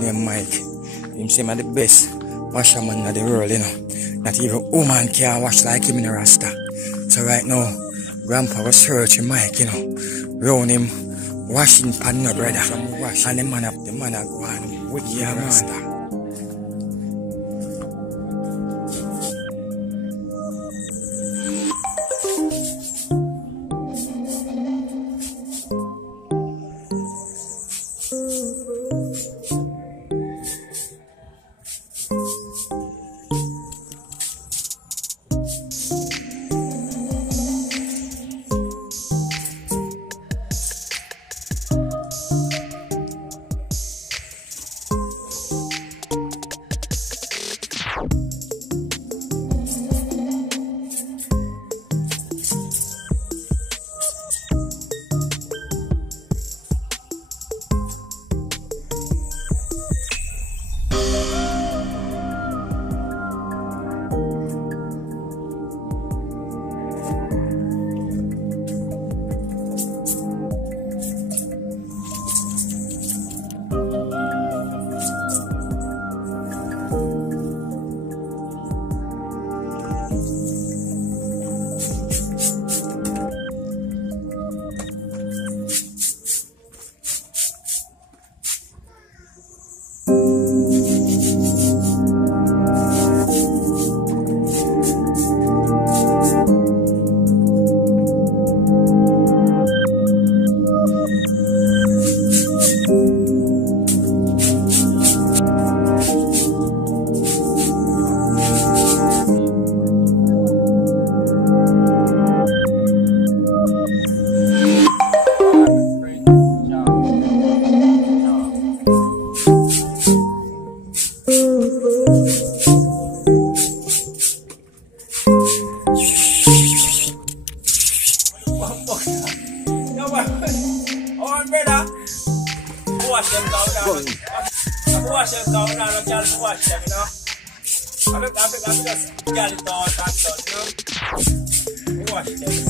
named Mike. Him say me the best washerman in the world, you know. Not even woman can wash like him in a Rasta. So right now, Grandpa was searching Mike, you know. Round him washing pan no brother. And the man go on with the Rasta.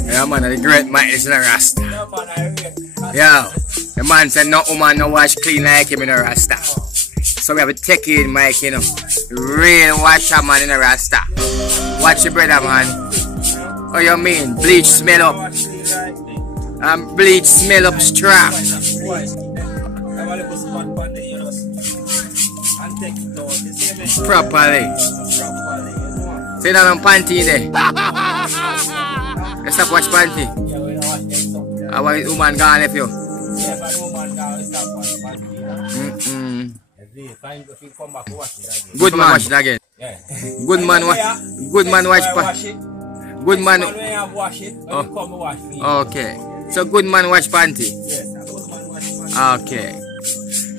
Yeah, man, the great Mike is in a Rasta. Yeah, the man said no woman no wash clean like him in a Rasta. So we have to take it in Mike, you know. Real washer man in a Rasta. Watch your brother, man. Oh, you mean? Bleach smell up. Bleach smell up strap. Properly. See that on panty there. Let's stop watch panty. I want woman gone if you. Good man watch it again. Good man watch. Good man watch panty. Good man. Oh. Okay. So good man watch panty. Okay.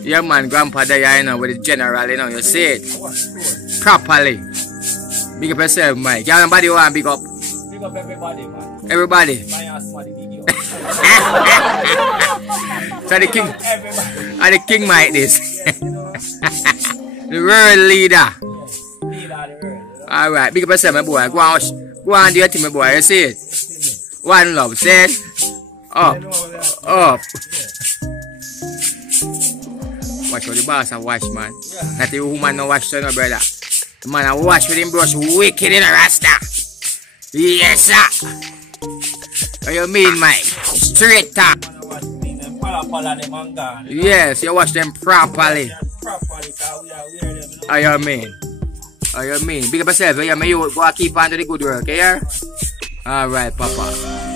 Yeah man, Grandpa there, you know, with the general, you know, you see it properly. Big up yourself, Mike. You everybody want big up? Big up everybody, man. Everybody? So the king, and the king Mike this. The world leader. Yes, leader of the world. Alright, big up yourself, my boy. Go on do your thing, my boy, you see it? One love, say it. Up. Up. Watch how the boss and wash, man. Yeah. Not the woman no wash, so no brother. The man a wash with him brush wicked in a Rasta. Yes, sir. What you mean, Mike? Straight top. Yes, you wash them properly. How you mean? How you mean? Big up yourself, you go keep on to the good work, yeah? Alright, Papa.